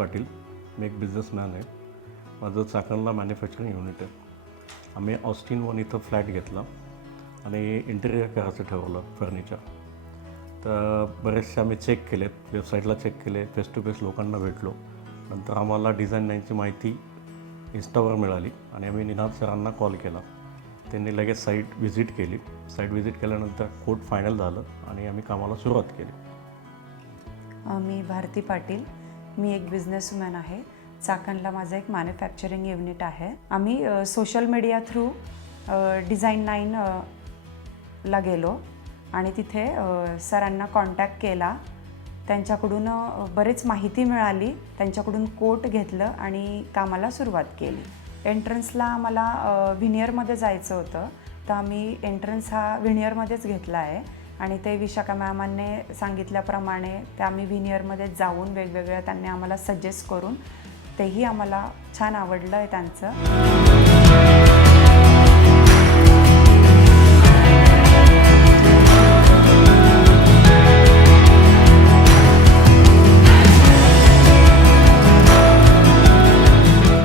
पाटील. मी एक बिझनेसमॅन आहे. माझं चाकणला मॅन्युफॅक्चरिंग युनिट आहे. आम्ही ऑस्टिन 1 इथं फ्लॅट घेतला आणि इंटेरियर करायचं ठरवलं फर्निचर. तर बरेचसे आम्ही चेक केलेत, वेबसाईटला चेक केले, फेस टू फेस लोकांना भेटलो. नंतर आम्हाला डिझाईन लाईनची माहिती इन्स्टावर मिळाली आणि आम्ही निनाद सरांना कॉल केला. त्यांनी लगेच साईट व्हिजिट केली. साईट व्हिजिट केल्यानंतर कोट फायनल झालं आणि आम्ही कामाला सुरुवात केली. मी भारती पाटील. मी एक बिझनेसवूमॅन आहे. चाकणला माझं एक मॅन्युफॅक्चरिंग युनिट आहे. आम्ही सोशल मीडिया थ्रू डिझाईन 9 ला गेलो आणि तिथे सरांना कॉन्टॅक्ट केला. त्यांच्याकडून बरेच माहिती मिळाली. त्यांच्याकडून कोट घेतलं आणि कामाला सुरुवात केली. एंट्रन्सला आम्हाला व्हिनियरमध्ये जायचं होतं, तर आम्ही एंट्रन्स हा व्हिनियरमध्येच घेतला आहे आणि ते विशाखा मॅमांनी सांगितल्याप्रमाणे ते आम्ही व्हिनियरमध्ये जाऊन वेगवेगळ्या त्यांनी आम्हाला सजेस्ट करून तेही आम्हाला छान आवडलं आहे त्यांचं.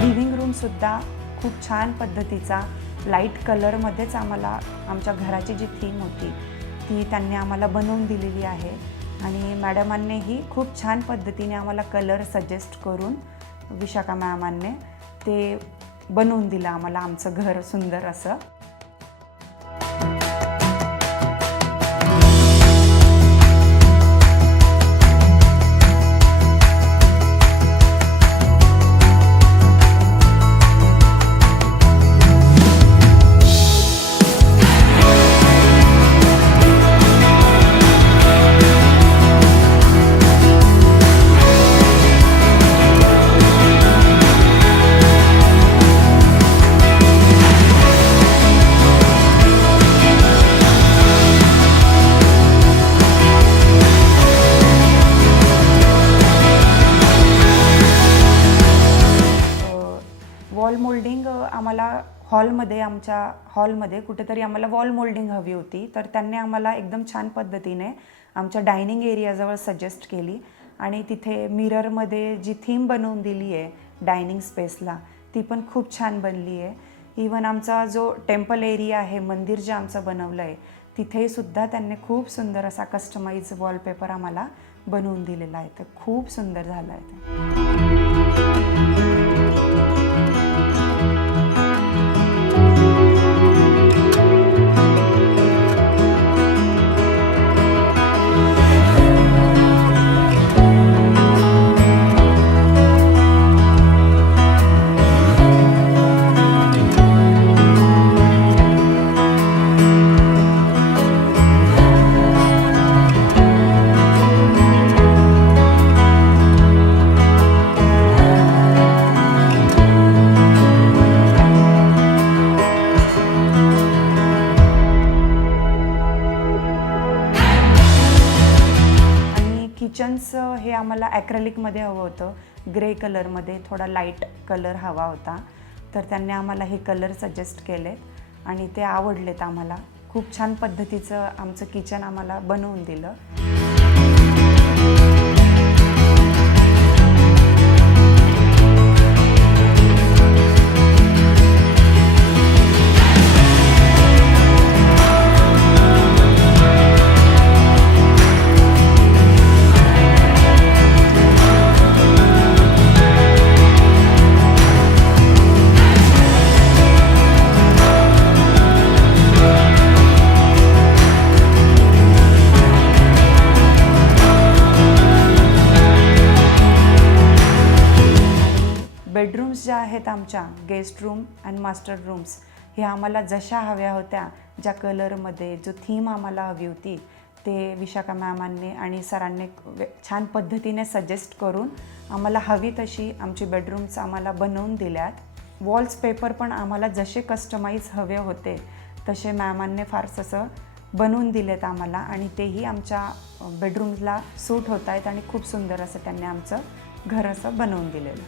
लिव्हिंग रूमसुद्धा खूप छान पद्धतीचा लाईट कलरमध्येच आम्हाला आमच्या घराची जी थीम होती ती त्यांनी आम्हाला बनवून दिलेली आहे आणि मॅडमांनीही खूप छान पद्धतीने आम्हाला कलर सजेस्ट करून विशाखा मॅमांनी ते बनवून दिलं आम्हाला आमचं घर सुंदर असं. वॉल मोल्डिंग आम्हाला आमच्या हॉलमध्ये कुठेतरी आम्हाला वॉल मोल्डिंग हवी होती, तर त्यांनी आम्हाला एकदम छान पद्धतीने आमच्या डायनिंग एरियाजवळ सजेस्ट केली आणि तिथे मिररमध्ये जी थीम बनवून दिली आहे डायनिंग स्पेसला ती पण खूप छान बनली आहे. इवन आमचा जो टेम्पल एरिया आहे, मंदिर जे आमचं बनवलं आहे, तिथेही सुद्धा त्यांनी खूप सुंदर असा कस्टमाइज वॉलपेपर आम्हाला बनवून दिलेला आहे. तर खूप सुंदर झालं आहे ते. किचन्स हे आम्हाला ॲक्रेलिकमध्ये हवं होतं, ग्रे कलरमध्ये थोडा लाईट कलर हवा होता, तर त्यांनी आम्हाला हे कलर सजेस्ट केलेत आणि ते आवडलेत आम्हाला. खूप छान पद्धतीचं आमचं किचन आम्हाला बनवून दिलं. बेडरूम्स ज्या आहेत आमच्या गेस्ट रूम आणि मास्टर रूम्स हे आम्हाला जशा हव्या होत्या, ज्या कलरमध्ये जो थीम आम्हाला हवी होती ते विशाखा मॅमांनी आणि सरांनी छान पद्धतीने सजेस्ट करून आम्हाला हवी तशी आमची बेडरूम्स आम्हाला बनवून दिल्यात. वॉल्स पेपर पण आम्हाला जसे कस्टमाइज हवे होते तसे मॅमांनी फारसं असं बनवून दिलेत आम्हाला आणि तेही आमच्या बेडरूम्सला सूट होत आहेत आणि खूप सुंदर असं त्यांनी आमचं घर असं बनवून दिलेलं.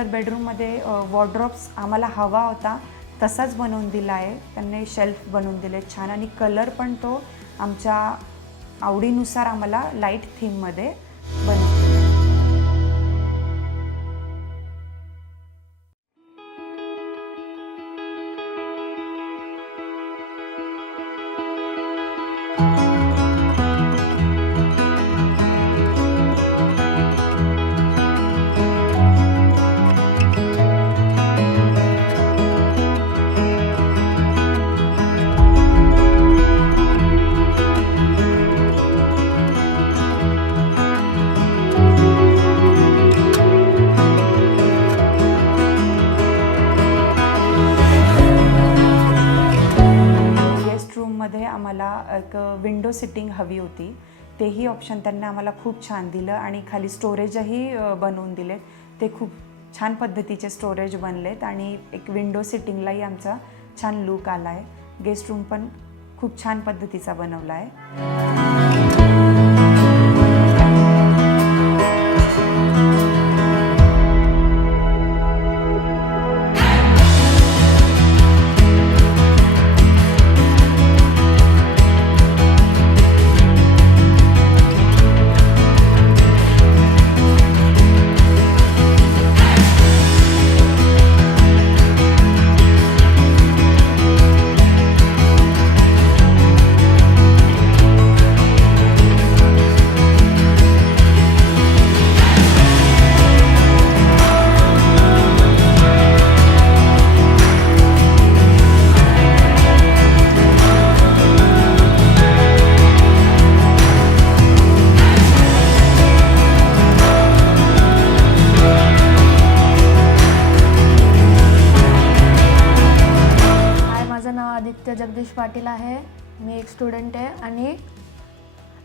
मास्टर बेडरूममध्ये वॉर्डरोब्स आम्हाला हवा होता तसाच बनवून दिला आहे. त्यांनी शेल्फ बनवून दिले छान आणि कलर पण तो आमच्या आवडीनुसार आम्हाला लाईट थीममध्ये बनवून दिला. मध्ये आम्हाला एक विंडो सिटिंग हवी होती. तेही ऑप्शन त्यांनी आम्हाला खूप छान दिलं आणि खाली स्टोरेजही बनवून दिलेत. ते खूप छान पद्धतीचे स्टोरेज बनलेत आणि एक विंडो सिटिंगलाही आमचा छान लूक आला आहे. गेस्ट रूम पण खूप छान पद्धतीचा बनवला आहे. आदित्य जगदीश पाटील आहे. मी एक स्टुडंट आहे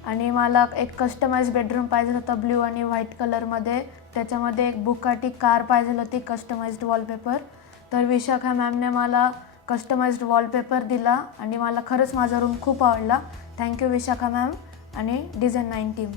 आणि मला एक कस्टमाइज बेडरूम पाहिजे होता ब्ल्यू आणि व्हाईट कलरमध्ये. त्याच्यामध्ये एक बुकाटी कार पाहिजे होती कस्टमाइज्ड वॉलपेपर. तर विशाखा मॅमने मला कस्टमाइज्ड वॉलपेपर दिला आणि मला खरंच माझा रूम खूप आवडला. थँक्यू विशाखा मॅम आणि डिझाईन 9 टीम.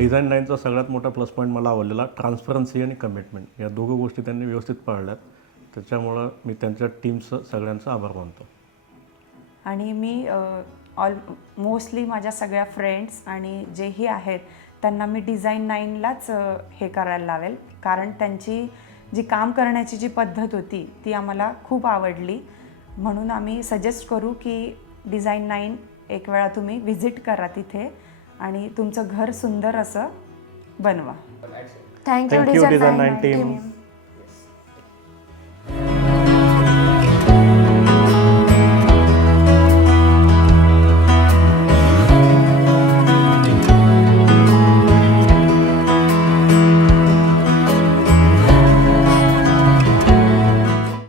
डिझाईन 9चा सगळ्यात मोठा प्लस पॉईंट मला आवडलेला ट्रान्सपरन्सी आणि कमिटमेंट. या दोघं गोष्टी त्यांनी व्यवस्थित पाळल्यात. त्याच्यामुळं मी त्यांच्या टीमचं सगळ्यांचा आभार मानतो. आणि मी मोस्टली माझ्या सगळ्या फ्रेंड्स आणि जेही आहेत त्यांना मी डिझाईन 9लाच हे करायला लावेल. कारण त्यांची जी काम करण्याची जी पद्धत होती ती आम्हाला खूप आवडली. म्हणून आम्ही सजेस्ट करू की डिझाईन 9 एक वेळा तुम्ही व्हिजिट करा तिथे आणि तुमचं घर सुंदर असं बनवा. Thank you design 9 team.